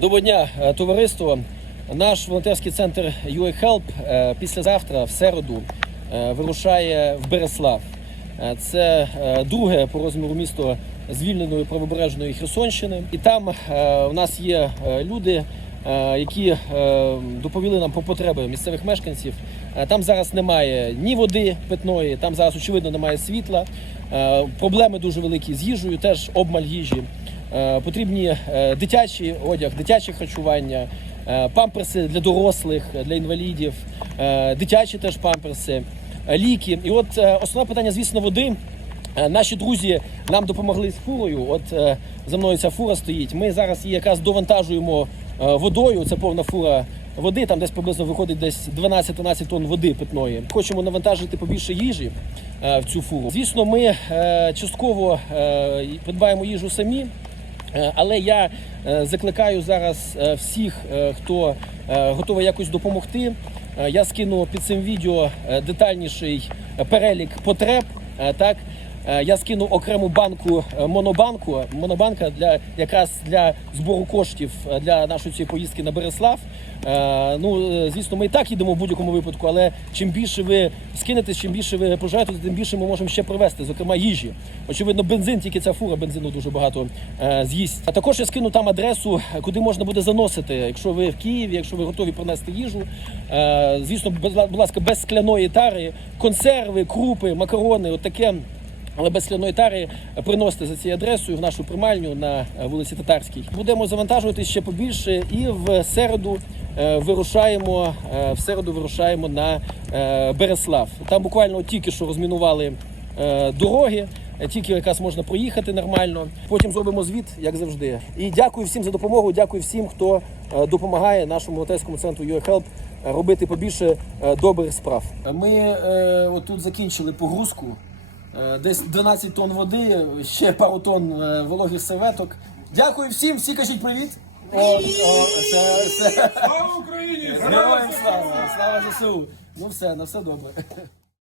Доброго дня, е, товариство. Наш волонтерський центр UA Help е, післязавтра, в середу, е, вирушає в Береслав. Це друге по розміру місто звільненої правобережної Херсонщини. І там у нас є люди, які е, доповіли нам про потреби місцевих мешканців. Е, Там зараз немає ні води питної, там зараз очевидно немає світла. Е, Проблеми дуже великі з їжею, теж обмаль їжі. Е, Потрібні е, дитячий одяг, дитяче харчування, е, памперси для дорослих, для інвалідів, е, дитячі теж памперси, е, ліки. І от е, основне питання, звісно, води. Е, Наші друзі нам допомогли з фурою. От е, за мною ця фура стоїть. Ми зараз її якраз довантажуємо е, водою. Це повна фура води. Там десь приблизно виходить десь 12-13 тонн води питної. Хочемо навантажити побільше їжі в цю фуру. Звісно, ми частково придбаємо їжу самі. Але я закликаю зараз всіх, хто готовий якось допомогти. Я скину під цим відео детальніший перелік потреб. Так, я скину окрему банку е, монобанку. Монобанка для якраз для збору коштів е, для нашої цієї поїздки на Береслав. Е, Ну, е, звісно, ми і так їдемо в будь-якому випадку, але чим більше ви скинете, чим більше ви пожертвуєте, тим більше ми можемо ще привезти, зокрема їжі. Очевидно, бензин, тільки ця фура бензину дуже багато е, з'їсть. А також я скину там адресу, куди можна буде заносити, якщо ви в Києві, якщо ви готові принести їжу. Е, Звісно, будь ласка, без скляної тари, консерви, крупи, макарони, от таке. Але без скляної тари приносите за цією адресою в нашу приймальню на е, вулиці Татарській. Будемо завантажувати ще побільше, і в середу е, вирушаємо. е, В середу вирушаємо на Береслав. Там буквально тільки що розмінували дороги. Тільки якраз можна проїхати нормально. Потім зробимо звіт, як завжди. І дякую всім за допомогу. Дякую всім, хто допомагає нашому волонтерському центру е, робити побільше добрих справ. Ми е, отут закінчили погрузку. Е, Десь 12 тонн води, ще пару тонн е, вологих серветок. Дякую всім, всі кажіть привіт. О, о, це, це. Слава Україні! Героям слава! Слава ЗСУ! Ну все, на все добре.